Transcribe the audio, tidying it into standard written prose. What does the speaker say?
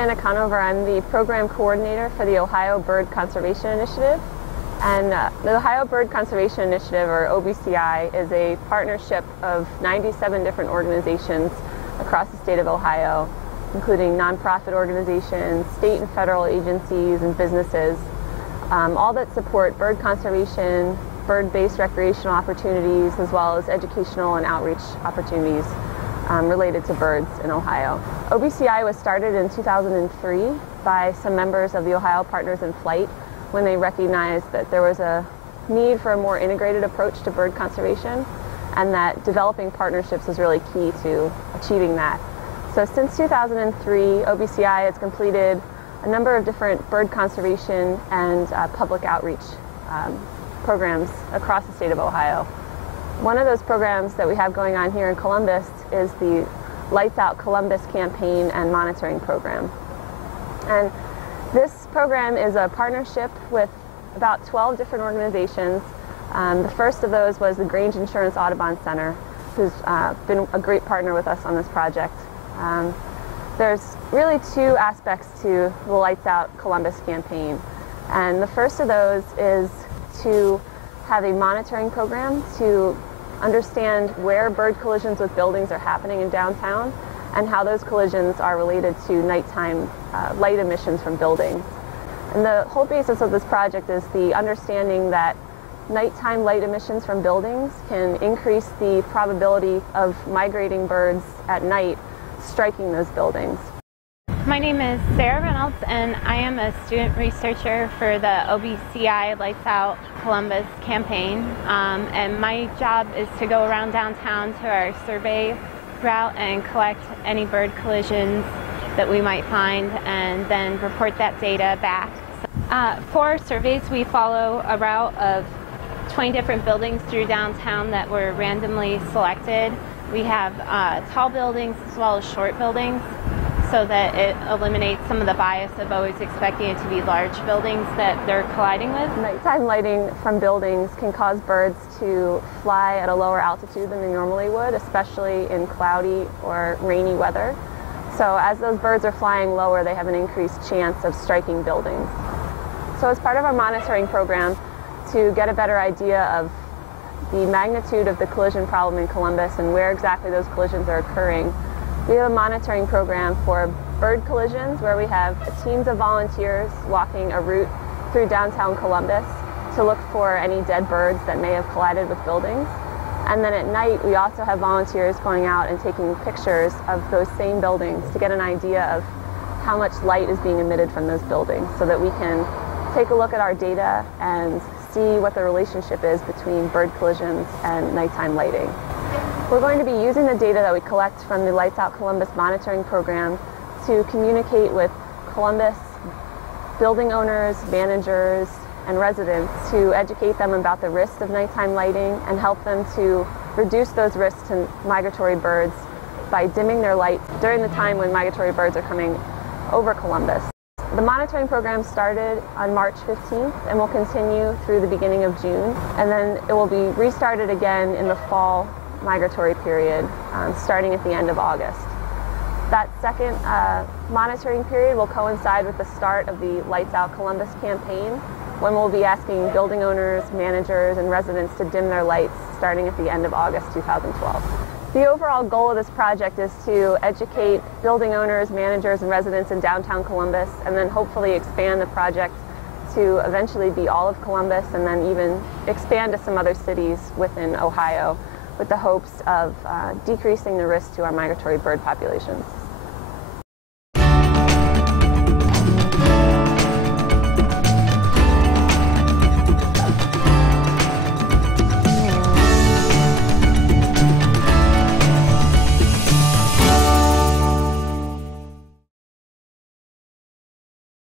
Amanda Conover. I'm the program coordinator for the Ohio Bird Conservation Initiative. And the Ohio Bird Conservation Initiative, or OBCI, is a partnership of 97 different organizations across the state of Ohio, including nonprofit organizations, state and federal agencies, and businesses, all that support bird conservation, bird-based recreational opportunities, as well as educational and outreach opportunities related to birds in Ohio. OBCI was started in 2003 by some members of the Ohio Partners in Flight when they recognized that there was a need for a more integrated approach to bird conservation and that developing partnerships was really key to achieving that. So since 2003, OBCI has completed a number of different bird conservation and public outreach programs across the state of Ohio. One of those programs that we have going on here in Columbus is the Lights Out Columbus campaign and monitoring program. And this program is a partnership with about 12 different organizations. The first of those was the Grange Insurance Audubon Center, who's been a great partner with us on this project. There's really two aspects to the Lights Out Columbus campaign. And the first of those is to have a monitoring program to understand where bird collisions with buildings are happening in downtown and how those collisions are related to nighttime light emissions from buildings. And the whole basis of this project is the understanding that nighttime light emissions from buildings can increase the probability of migrating birds at night striking those buildings. My name is Sarah Reynolds, and I am a student researcher for the OBCI Lights Out Columbus campaign. And my job is to go around downtown to our survey route and collect any bird collisions that we might find and then report that data back. For our surveys, we follow a route of 20 different buildings through downtown that were randomly selected. We have tall buildings as well as short buildings, so that it eliminates some of the bias of always expecting it to be large buildings that they're colliding with. Nighttime lighting from buildings can cause birds to fly at a lower altitude than they normally would, especially in cloudy or rainy weather. So as those birds are flying lower, they have an increased chance of striking buildings. So as part of our monitoring program, to get a better idea of the magnitude of the collision problem in Columbus and where exactly those collisions are occurring, we have a monitoring program for bird collisions where we have teams of volunteers walking a route through downtown Columbus to look for any dead birds that may have collided with buildings. And then at night, we also have volunteers going out and taking pictures of those same buildings to get an idea of how much light is being emitted from those buildings so that we can take a look at our data and see what the relationship is between bird collisions and nighttime lighting. We're going to be using the data that we collect from the Lights Out Columbus monitoring program to communicate with Columbus building owners, managers, and residents to educate them about the risks of nighttime lighting and help them to reduce those risks to migratory birds by dimming their lights during the time when migratory birds are coming over Columbus. The monitoring program started on March 15th and will continue through the beginning of June, and then it will be restarted again in the fall migratory period, starting at the end of August. That second monitoring period will coincide with the start of the Lights Out Columbus campaign, when we'll be asking building owners, managers, and residents to dim their lights starting at the end of August 2012. The overall goal of this project is to educate building owners, managers, and residents in downtown Columbus, and then hopefully expand the project to eventually be all of Columbus and then even expand to some other cities within Ohio, with the hopes of decreasing the risk to our migratory bird populations.